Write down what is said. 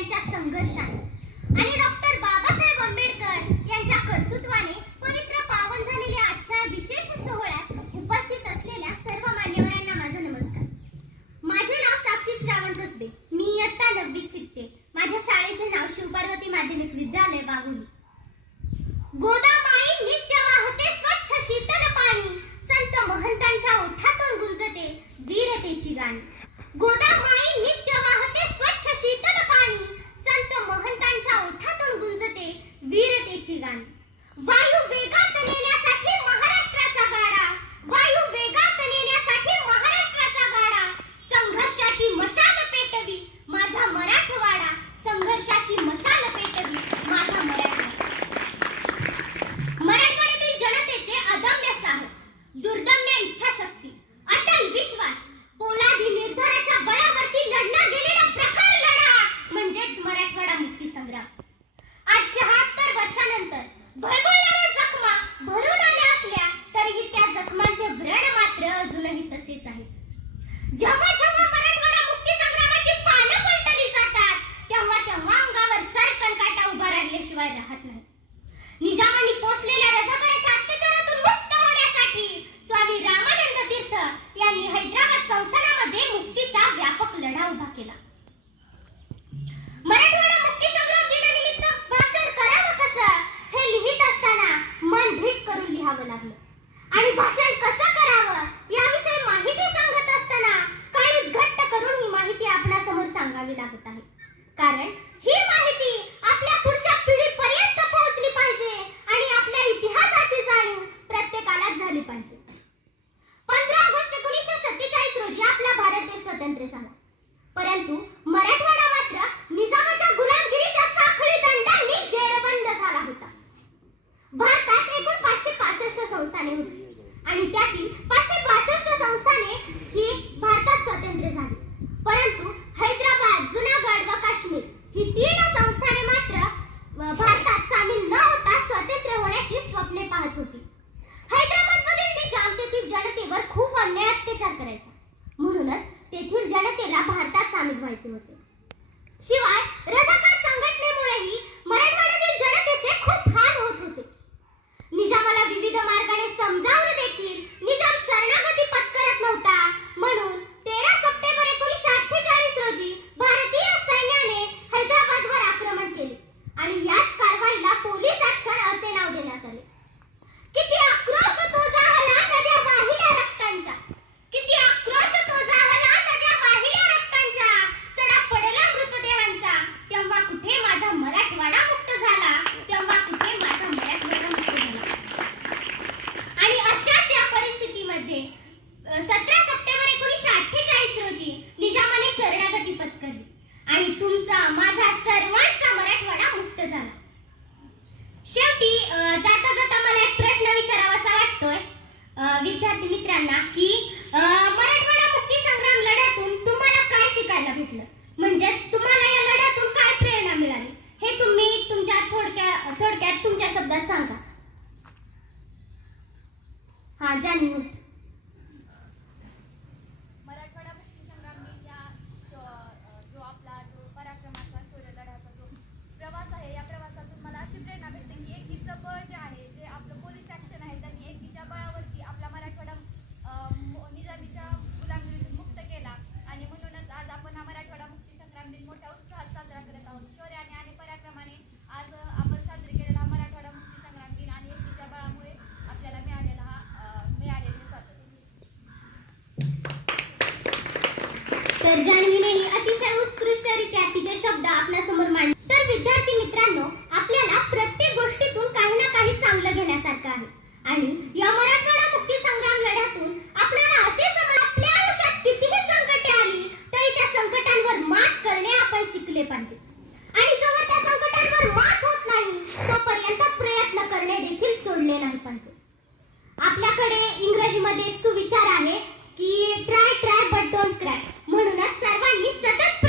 यांच्या संघर्षाने आणि डॉक्टर बाबासाहेब आंबेडकर यांच्या कर्तृत्वाने पवित्र पावन झालेल्या आजच्या विशेष सोहळ्यात उपस्थित असलेल्या सर्व मान्यवरांना माझा नमस्कार. माझे नाव साक्षी श्रावण कसबे. मी इयत्ता नववीत शिकते. माझ्या शाळेचे नाव शिवपार्वती माध्यमिक विद्यालय बाबुली गोदा Why शिवाय राहत नाही. निजामाने पोचलेल्या रजा शिवाय माझ्या डॉक्टर जान्हवीने ही अतिशय उत्कृष्टरित्या तिचे शब्द आपल्यासमोर मांड तर विद्यार्थी मित्रांनो आपल्याला प्रत्येक गोष्टीतून काही ना काही चांगलं घेण्यासारखं आहे. आणि या मराठवाडा मुक्ती संग्राम लढ्यातून आपल्याला असे समज आपल्या आयुष्यात कितीही संकटे आली तरी त्या संकटांवर मात करणे आपण शिकले पाहिजे. आणि जोवर त्या संकटांवर मात होत नाही तोपर्यंत प्रयत्न करणे देखील सोडले नाही पाहिजे. आपल्याकडे इंग्रजीमध्ये सुविचार आहे की try try but don't crack म्हणूनच सर्वांनी सतत